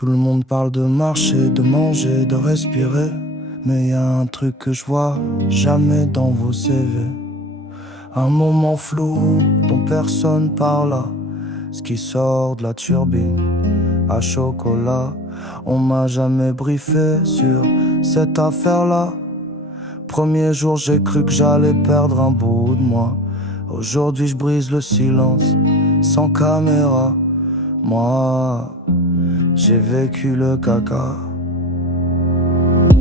Tout le monde parle de marcher, de manger, de respirer. Mais y a un truc que je vois jamais dans vos CV. Un moment flou dont personne parle. Ce qui sort de la turbine à chocolat. On m'a jamais briefé sur cette affaire-là. Premier jour j'ai cru que j'allais perdre un bout de moi. Aujourd'hui je brise le silence sans caméra. Moi, j'ai vécu le caca.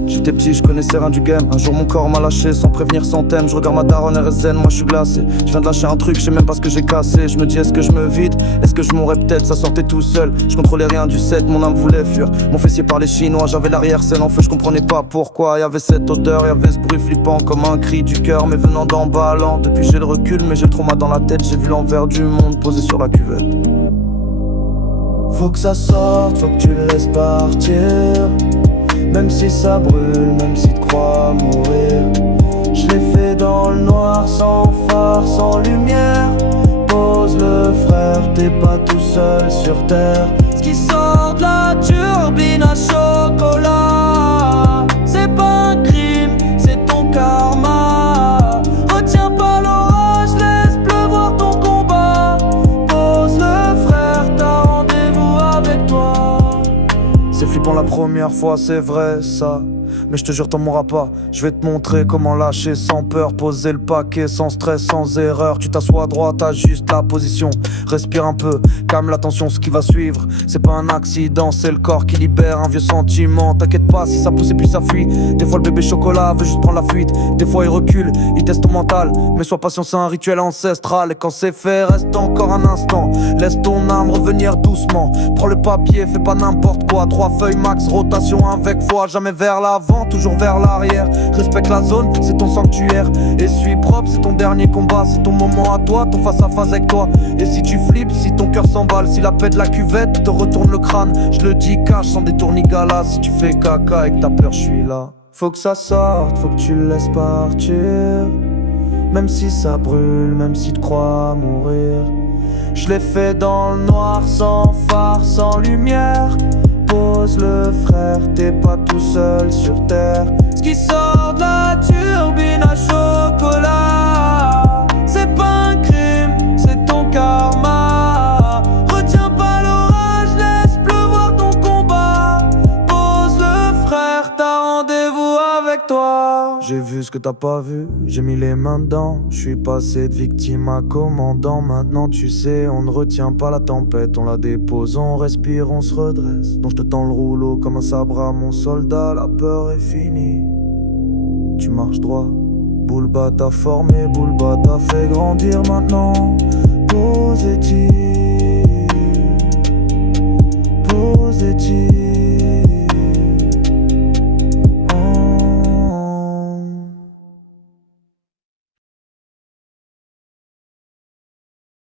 J'étais petit, je connaissais rien du game. Un jour mon corps m'a lâché sans prévenir, sans thème. Je regarde ma daronne RSN, moi je suis glacé. Je viens de lâcher un truc, je sais même pas ce que j'ai cassé. Je me dis est-ce que je me vide, est-ce que je mourrais peut-être. Ça sortait tout seul, je contrôlais rien du set. Mon âme voulait fuir, mon fessier parlait chinois. J'avais l'arrière-scène en feu, je comprenais pas pourquoi. Y'avait cette odeur, y'avait ce bruit flippant comme un cri du cœur, mais venant d'en bas lent. Depuis j'ai le recul, mais j'ai le trauma dans la tête. J'ai vu l'envers du monde posé sur la cuvette. Faut que ça sorte, faut que tu le laisses partir. Même si ça brûle, même si tu crois mourir. Je l'ai fait dans le noir, sans phare, sans lumière. Pose le frère, t'es pas tout seul sur terre. Ce qui sort de la turbine à chocolat, c'est pas un crime, c'est ton karma. Retiens pas l'orage, laisse pleuvoir ton combat. Pose le frère, t'as rendez-vous avec toi. C'est flippant la première fois, c'est vrai ça. Mais je te jure t'en mourras pas. Je vais te montrer comment lâcher sans peur. Poser le paquet sans stress, sans erreur. Tu t'assois à droite, t'as juste la position. Respire un peu, calme la tension. Ce qui va suivre, c'est pas un accident, c'est le corps qui libère un vieux sentiment. T'inquiète pas, si ça pousse et puis ça fuit. Des fois le bébé chocolat veut juste prendre la fuite. Des fois il recule, il teste ton mental. Mais sois patient, c'est un rituel ancestral. Et quand c'est fait, reste encore un instant. Laisse ton âme revenir doucement. Prends le papier, fais pas n'importe quoi. 3 feuilles max, rotation avec foi. Jamais vers l'avant, toujours vers l'arrière. Respecte la zone, c'est ton sanctuaire. Et suis propre, c'est ton dernier combat. C'est ton moment à toi, ton face à face avec toi. Et si tu flippes, si ton cœur s'emballe, si la paix de la cuvette te retourne le crâne, je le dis cash sans détour ni gala. Si tu fais caca et que t'as peur, je suis là. Faut que ça sorte, faut que tu le laisses partir. Même si ça brûle, même si tu crois mourir. Je l'ai fait dans le noir, sans phare, sans lumière. Pose le frère, t'es pas tout seul sur terre. Ce qui sort de la turbine à chocolat, c'est pas un crime, c'est ton karma. Retiens pas l'orage, laisse pleuvoir ton combat. Pose le frère, t'as rendez-vous avec toi. J'ai vu ce que t'as pas vu, j'ai mis les mains dedans. Je suis passé de victime à commandant. Maintenant tu sais, on ne retient pas la tempête. On la dépose, on respire, on se redresse. Donc je te tends le rouleau comme un sabre à mon soldat. La peur est finie, tu marches droit. Boulba t'a formé, Boulba t'a fait grandir. Maintenant, positif.